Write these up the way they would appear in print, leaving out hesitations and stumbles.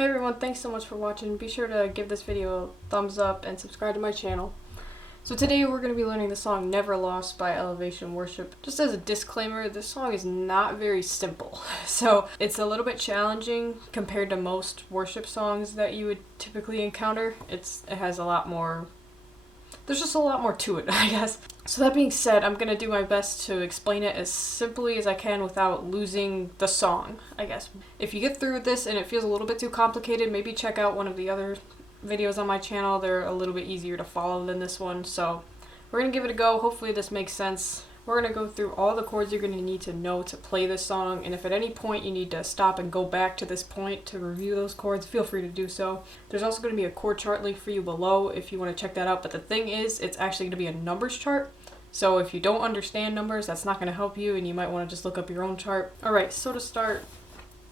Hey everyone, thanks so much for watching. Be sure to give this video a thumbs up and subscribe to my channel. So today we're going to be learning the song Never Lost by Elevation Worship. Just as a disclaimer, this song is not very simple. So it's a little bit challenging compared to most worship songs that you would typically encounter. It has a lot more, there's just a lot more to it, I guess. So that being said, I'm going to do my best to explain it as simply as I can without losing the song, I guess. If you get through with this and it feels a little bit too complicated, maybe check out one of the other videos on my channel. They're a little bit easier to follow than this one. So we're going to give it a go. Hopefully this makes sense. We're going to go through all the chords you're going to need to know to play this song, and if at any point you need to stop and go back to this point to review those chords, feel free to do so. There's also going to be a chord chart link for you below if you want to check that out, but the thing is, it's actually going to be a numbers chart. So if you don't understand numbers, that's not going to help you, and you might want to just look up your own chart. Alright, so to start,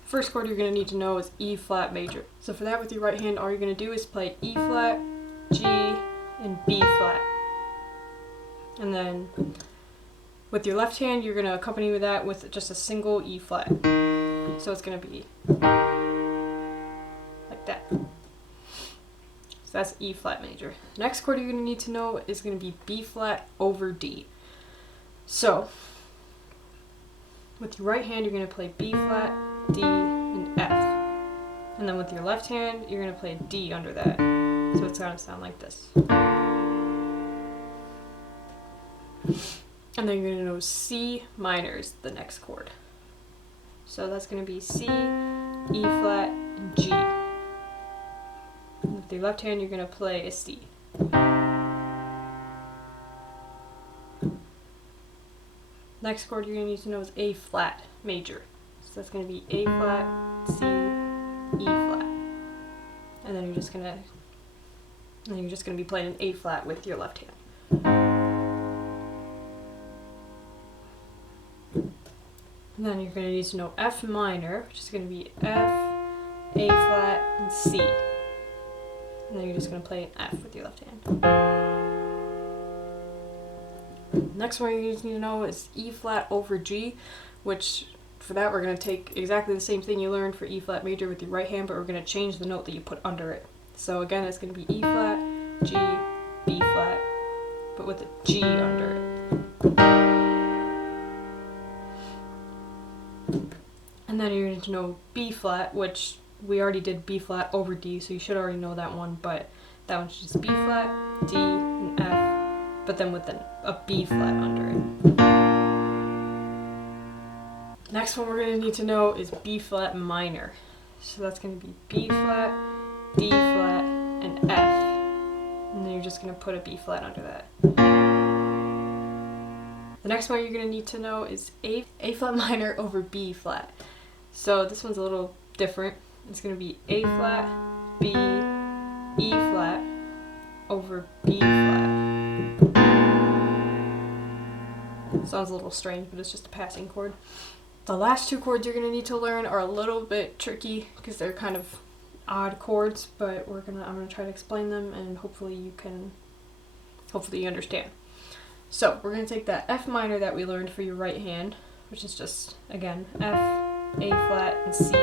first chord you're going to need to know is E flat major. So for that, with your right hand, all you're going to do is play E flat, G, and B flat. And then with your left hand, you're going to accompany that with just a single E flat. So it's going to be like that. So that's E flat major. Next chord you're going to need to know is going to be B flat over D. So with your right hand, you're going to play B flat, D, and F. And then with your left hand, you're going to play D under that. So it's going to sound like this. And then you're going to know C minor is the next chord. So that's going to be C, E flat, and G. And with your left hand, you're going to play a C. Next chord you're going to need to know is A flat major. So that's going to be A flat, C, E flat. And then you're just going to be playing an A flat with your left hand. And then you're going to need to know F minor, which is going to be F, A flat, and C. And then you're just going to play an F with your left hand. Next one you need to know is E flat over G, which for that we're going to take exactly the same thing you learned for E flat major with your right hand, but we're going to change the note that you put under it. So again, it's going to be E flat, G, B flat, but with a G under it. And then you're going to know B flat, which we already did B flat over D, so you should already know that one, but that one's just B flat, D, and F, but then with a B flat under it. Next one we're going to need to know is B flat minor. So that's going to be B flat, D flat, and F. And then you're just going to put a B flat under that. The next one you're going to need to know is A flat minor over B flat. So this one's a little different. It's going to be A flat, B, E flat over B flat. Sounds a little strange, but it's just a passing chord. The last two chords you're going to need to learn are a little bit tricky because they're kind of odd chords, but I'm going to try to explain them, and hopefully you understand. So we're going to take that F minor that we learned for your right hand, which is just, again, F, A flat, and C.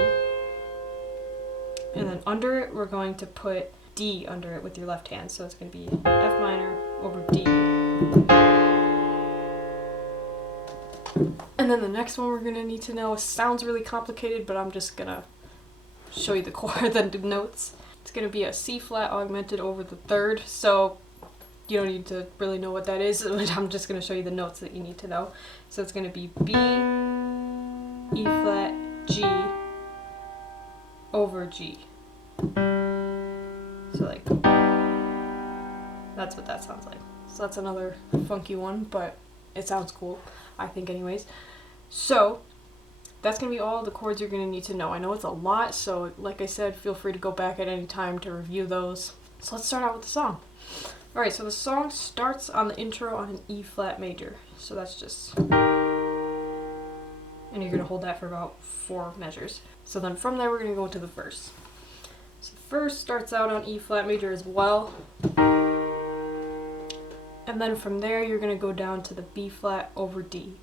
And then under it, we're going to put D under it with your left hand. So it's going to be F minor over D. And then the next one we're going to need to know sounds really complicated, but I'm just going to show you the notes. It's going to be a C flat augmented over the third. So you don't need to really know what that is. I'm just going to show you the notes that you need to know. So it's going to be B, E flat, G, over G. So like, that's what that sounds like. So that's another funky one, but it sounds cool, I think anyways. So that's going to be all the chords you're going to need to know. I know it's a lot, so like I said, feel free to go back at any time to review those. So let's start out with the song. Alright, so the song starts on the intro on an E flat major. So that's just, and you're going to hold that for about 4 measures. So then from there we're going to go to the verse. So the verse starts out on E flat major as well. And then from there you're going to go down to the B flat over D.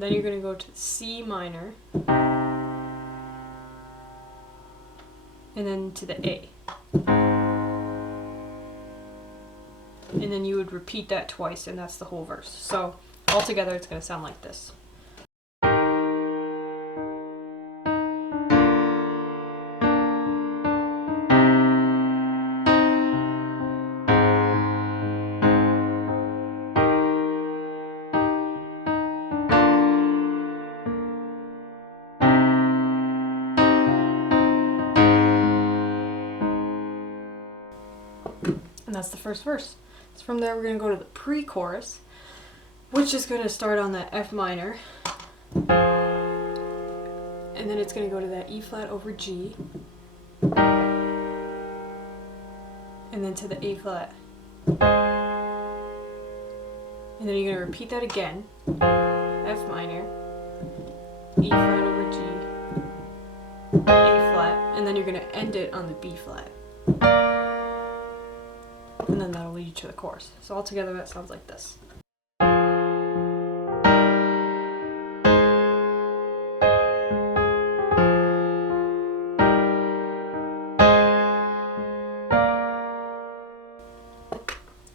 Then you're going to go to C minor, and then to the A. And then you would repeat that twice, and that's the whole verse. So altogether it's going to sound like this. And that's the first verse. So from there we're going to go to the pre-chorus, which is going to start on that F minor, and then it's going to go to that E flat over G, and then to the A flat, and then you're going to repeat that again, F minor, E flat over G, A flat, and then you're going to end it on the B flat. And then that'll lead you to the chorus. So altogether that sounds like this.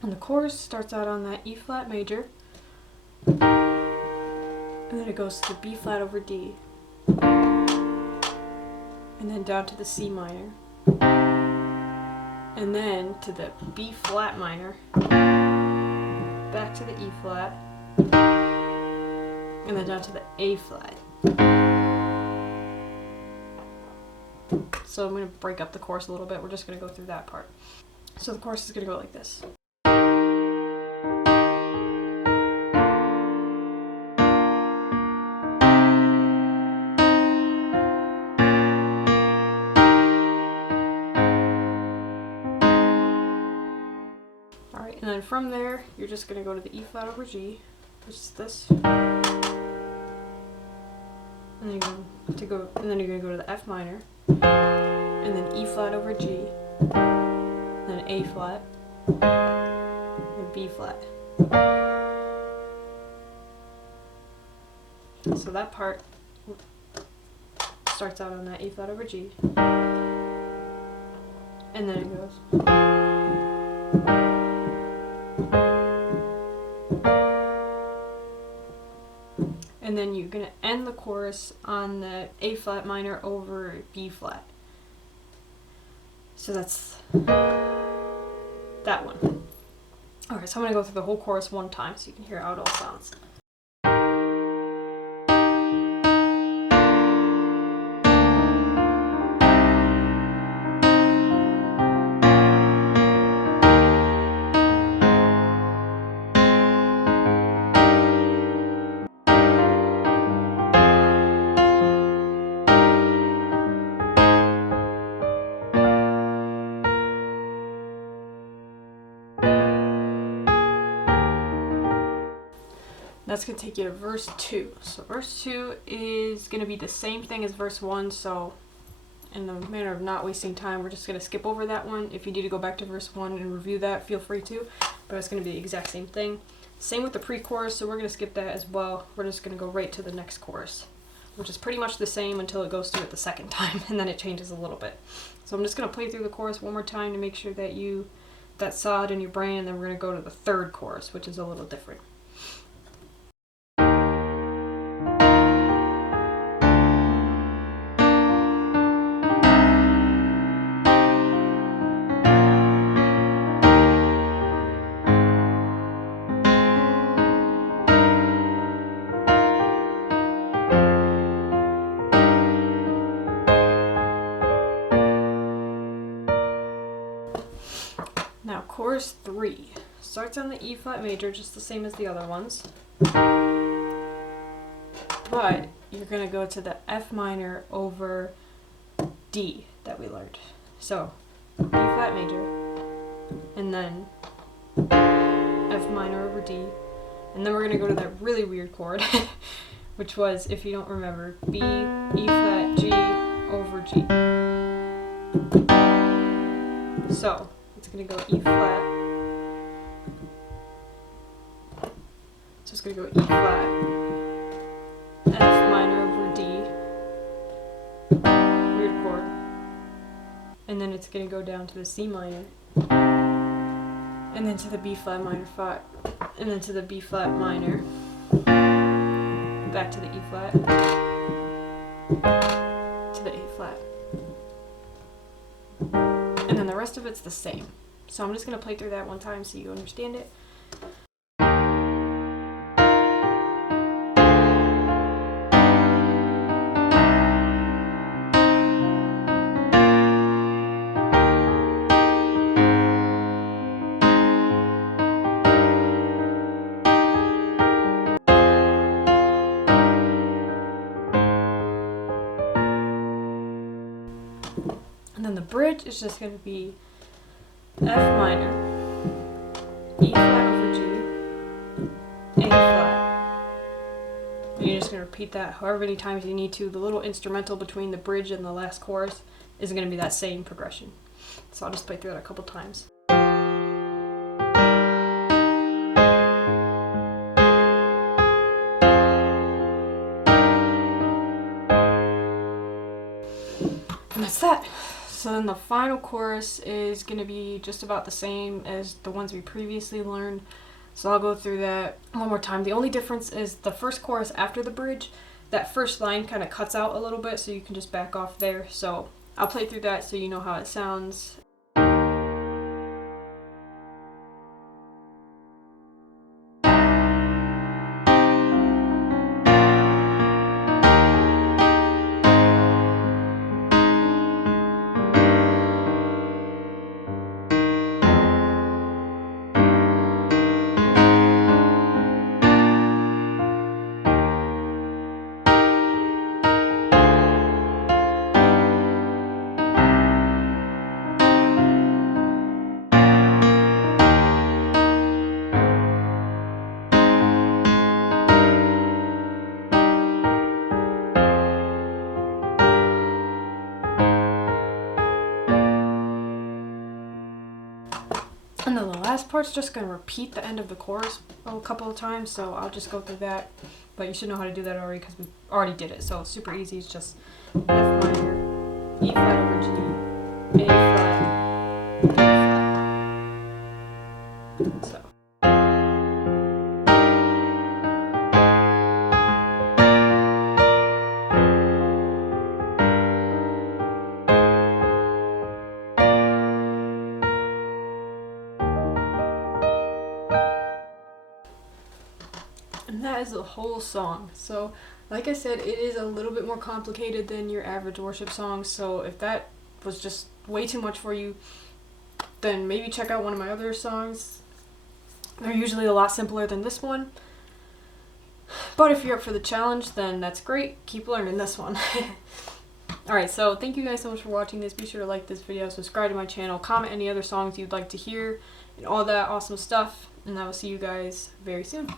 And the chorus starts out on that E flat major, and then it goes to the B flat over D, and then down to the C minor, and then to the B flat minor, back to the E flat, and then down to the A flat. So I'm going to break up the chorus a little bit. We're just going to go through that part. So the chorus is going to go like this. Alright, and then from there, you're just going to go to the E flat over G, which is this. And then you're going to go to the F minor, and then E flat over G, then A flat, and B flat. So that part starts out on that E flat over G, and then it goes. And then you're going to end the chorus on the A flat minor over B flat. So that's that one. Alright, so I'm going to go through the whole chorus one time so you can hear how it all sounds. That's going to take you to verse 2. So verse 2 is going to be the same thing as verse 1, so in the manner of not wasting time, we're just going to skip over that one. If you need to go back to verse 1 and review that, feel free to, but it's going to be the exact same thing. Same with the pre-chorus, so we're going to skip that as well. We're just going to go right to the next chorus, which is pretty much the same until it goes through it the second time, and then it changes a little bit. So I'm just going to play through the chorus one more time to make sure that that's solid in your brain, and then we're going to go to the third chorus, which is a little different. Now chorus 3 starts on the E flat major, just the same as the other ones, but you're going to go to the F minor over D that we learned. So E flat major, and then F minor over D, and then we're going to go to that really weird chord, which was, if you don't remember, B, E flat, G over G. So it's going to go E flat. So it's going to go E flat, and then it's going to go down to the C minor, and then to the B flat minor 5, and then to the B flat minor, back to the E flat, to the A flat, and then the rest of it's the same. So I'm just going to play through that one time so you understand it. And then the bridge is just going to be F minor, E flat over G, A flat. And you're just going to repeat that however many times you need to. The little instrumental between the bridge and the last chorus is going to be that same progression. So I'll just play through that a couple times. And that's that. So then the final chorus is going to be just about the same as the ones we previously learned. So I'll go through that one more time. The only difference is the first chorus after the bridge, that first line kind of cuts out a little bit, so you can just back off there. So I'll play through that so you know how it sounds. And then the last part's just going to repeat the end of the chorus a couple of times, so I'll just go through that. But you should know how to do that already because we already did it, so it's super easy. It's just F minor, E flat over G, A flat, E flat. So. And that is the whole song. So, like I said, it is a little bit more complicated than your average worship song. So if that was just way too much for you, then maybe check out one of my other songs. They're usually a lot simpler than this one. But if you're up for the challenge, then that's great. Keep learning this one. Alright, so thank you guys so much for watching this. Be sure to like this video, subscribe to my channel, comment any other songs you'd like to hear, and all that awesome stuff. And I will see you guys very soon.